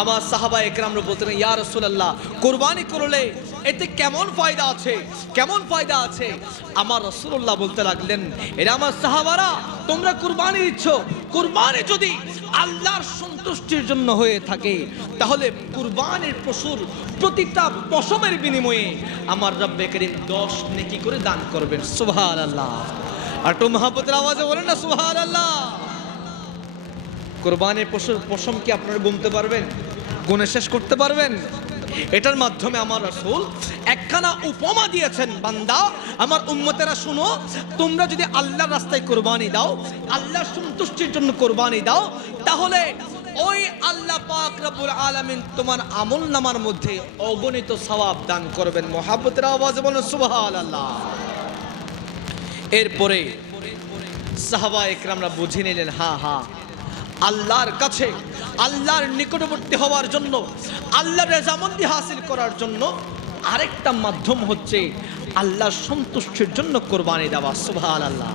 আমার সাহাবা একরামরা বলতেন, ইয়া রাসূলুল্লাহ, কুরবানি করলে এতে কেমন ফায়দা আছে, কেমন ফায়দা আছে? আমার রাসূলুল্লাহ বলতে লাগলেন, এরা আমার সাহাবারা, তোমরা কুরবানি দিচ্ছ, কুরবানি যদি আল্লাহর সন্তুষ্টির জন্য হয়ে থাকে, তাহলে কুরবানির পশুর প্রতিটা পশমের বিনিময়ে আমার রব্বে করিম 10 নেকি করে দান করবেন। সুবহানাল্লাহ। আর একটু মহব্বতের আওয়াজে বলেন না সুবহানাল্লাহ। কোরবানির পশুর পশম কি আপনারা গুনতে পারবেন, গুনে শেষ করতে পারবেন? এটার মাধ্যমে আমার রাসূল একখানা উপমা দিয়েছেন, বান্দা আমার উম্মতেরা শুনো, তোমরা যদি আল্লাহর রাস্তায় কোরবানি দাও, আল্লাহর সন্তুষ্টির জন্য কোরবানি দাও, তাহলে ওই আল্লাহ পাক রব্বুল আলামিন তোমার আমলনামার মধ্যে অগণিত সওয়াব দান করবেন। মহব্বতের আওয়াজে বলেন সুবহানাল্লাহ। এরপরে সাহাবা একরামরা বুঝে নিলেন, হ্যাঁ হ্যাঁ, আল্লাহর কাছে, আল্লাহর নিকটবর্তী হওয়ার জন্য, আল্লাহর রেজামন্দি হাসিল করার জন্য আরেকটা মাধ্যম হচ্ছে আল্লাহর সন্তুষ্টির জন্য কোরবানি দেওয়া। সুবহানাল্লাহ।